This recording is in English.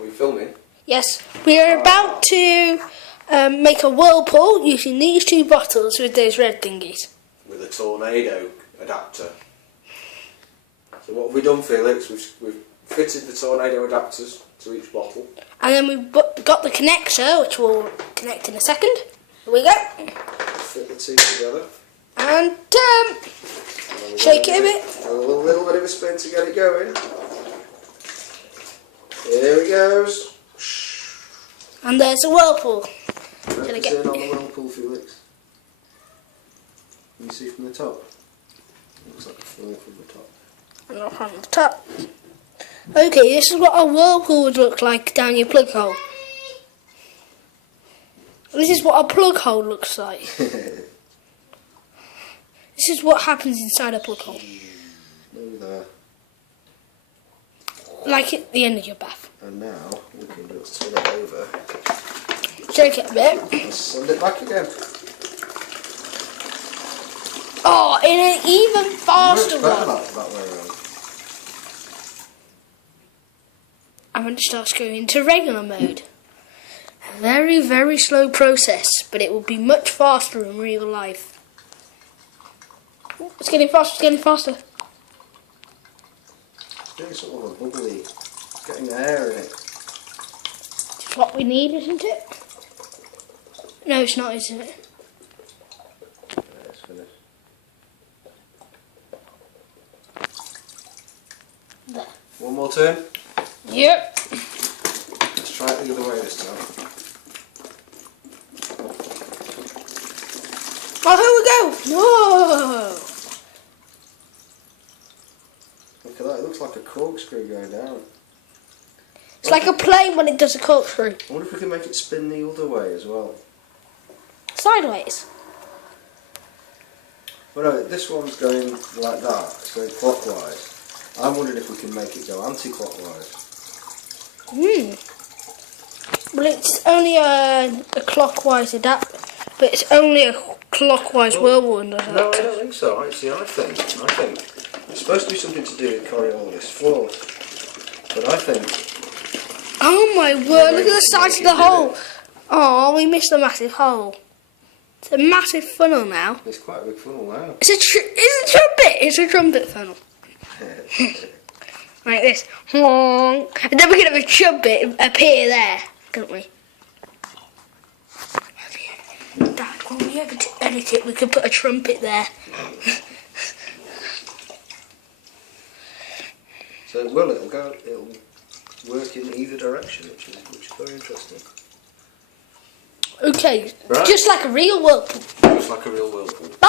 Are we filming? Yes, we are about to make a whirlpool using these two bottles with those red thingies. With a tornado adapter. So what have we done, Felix? We've fitted the tornado adapters to each bottle. And then we've got the connector, which we'll connect in a second. Here we go. Fit the two together. And shake it a bit. A little bit of a spin to get it going. Here it goes. And there's a whirlpool. Focus in on the whirlpool, Felix. Can you see from the top? Looks like a floor from the top. Not from the top. Okay, this is what a whirlpool would look like down your plug hole. This is what a plug hole looks like. This is what happens inside a plug hole. Over there. Like at the end of your bath. And now we can just turn it over. Shake it a bit. And send it back again. Oh, in an even faster Much better one. that way around. I'm going to start going into regular mode. A very, very slow process, but it will be much faster in real life. Oh, it's getting faster, it's getting faster. It's doing sort of a bubbly. It's getting the air in it. It's what we need, isn't it? No, it's not, isn't it? Yeah, it's finished. There. One more turn. Yep. Let's try it the other way this time. Oh, here we go! Whoa! Look at that, it looks like a corkscrew going down. It's like a plane when it does a corkscrew. I wonder if we can make it spin the other way as well. Sideways. Well no, this one's going like that, it's going clockwise. I'm wondering if we can make it go anti-clockwise. Well, it's only a clockwise adapter, but it's only a clockwise whirlwind. No, I don't think so. See, I think it's supposed to be something to do with Coriolis floor. But I think... Oh my word, look at the size of the hole. Oh, we missed a massive hole. It's a massive funnel now. It's quite a big funnel now. It's a trumpet. It's a trumpet funnel. Like this. And then we're going to have a trumpet appear there, can't we? Dad, when we edit it, we could put a trumpet there. So, well, it'll work in either direction, which is very interesting. Okay, Right. just like a real whirlpool. Just like a real whirlpool. Bye!